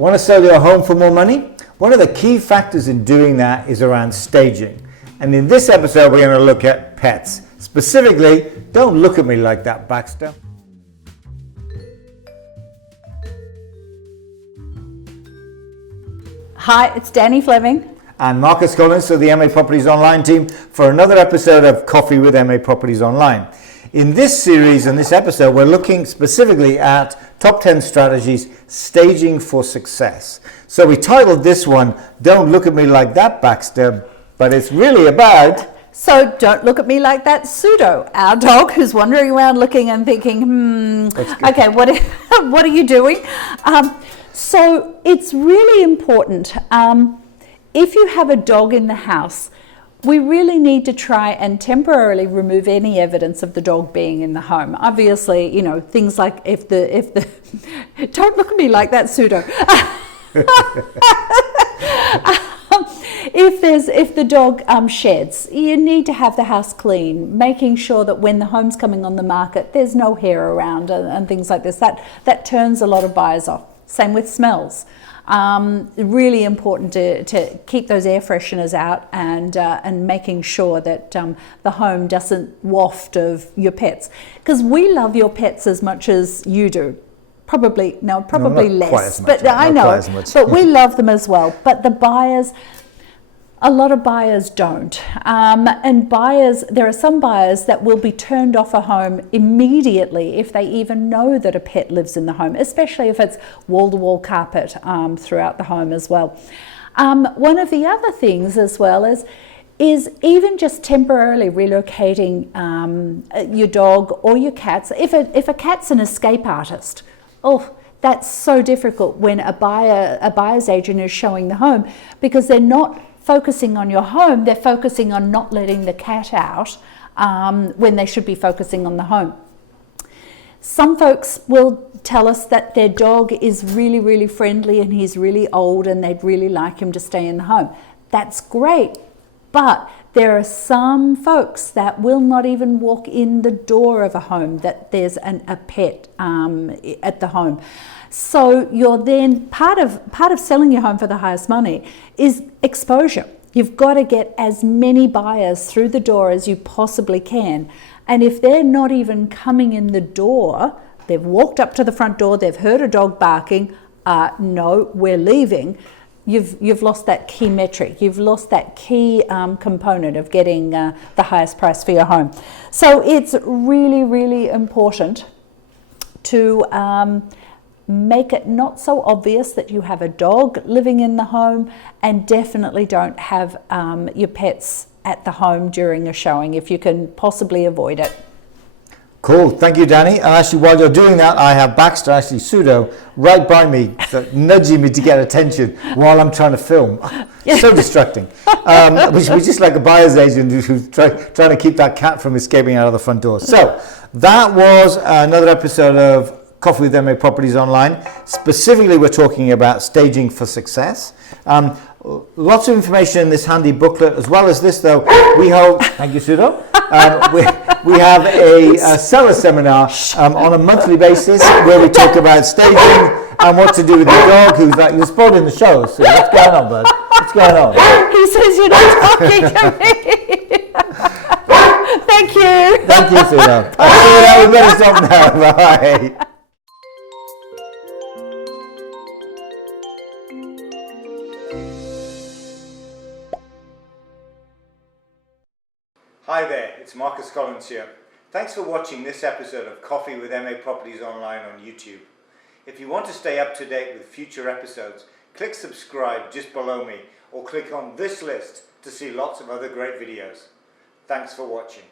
Want to sell your home for more money? One of the key factors in doing that is around staging. And in this episode, we're going to look at pets. Specifically, don't look at me like that, Baxter. Hi, it's Danny Fleming. And Marcus Collins of the MA Properties Online team for another episode of Coffee with MA Properties Online. In this series and this episode, we're looking specifically at top 10 strategies staging for success. So we titled this one, Don't Look at Me Like That, Baxter, but it's really about... So don't look at me like that, Pseudo, our dog who's wandering around looking and thinking, okay, what are you doing? So it's really important. If you have a dog in the house, we really need to try and temporarily remove any evidence of the dog being in the home. Obviously, you know, things like if the don't look at me like that, Pseudo. If the dog sheds, you need to have the house clean, making sure that when the home's coming on the market, there's no hair around and things like this. That turns a lot of buyers off. Same with smells. Really important to keep those air fresheners out and making sure that the home doesn't waft of your pets. Because we love your pets as much as you do. Probably less, but I know, but we love them as well. But the buyers, a lot of buyers don't. And buyers, there are some buyers that will be turned off a home immediately if they even know that a pet lives in the home, especially if it's wall-to-wall carpet throughout the home as well. One of the other things as well is even just temporarily relocating your dog or your cats. If a cat's an escape artist, that's so difficult when a buyer's agent is showing the home, because they're not focusing on your home, they're focusing on not letting the cat out when they should be focusing on the home. Some folks will tell us that their dog is really, really friendly and he's really old and they'd really like him to stay in the home. That's great, but there are some folks that will not even walk in the door of a home that there's a pet at the home. So you're then part of selling your home for the highest money is exposure. You've got to get as many buyers through the door as you possibly can. And if they're not even coming in the door, they've walked up to the front door, they've heard a dog barking, no, we're leaving. You've lost that key metric. You've lost that key component of getting the highest price for your home. So it's really, really important to make it not so obvious that you have a dog living in the home, and definitely don't have your pets at the home during a showing if you can possibly avoid it. Cool, thank you, Danny. And actually, while you're doing that, I have Baxter, actually Pseudo, right by me, nudging me to get attention while I'm trying to film. So distracting. Which was just like a buyer's agent who's trying to keep that cat from escaping out of the front door. So that was another episode of Coffee with MA Properties Online. Specifically, we're talking about staging for success. Lots of information in this handy booklet. As well as this, though, we hold, thank you, Pseudo. We have a seller seminar on a monthly basis where we talk about staging and what to do with your dog who's like, you're spoiling the show. So what's going on, bud? What's going on? He says you're not talking to me. Thank you. Thank you, Pseudo. We better stop now. Bye. Hi there, it's Marcus Collins here. Thanks for watching this episode of Coffee with MA Properties Online on YouTube. If you want to stay up to date with future episodes, click subscribe just below me, or click on this list to see lots of other great videos. Thanks for watching.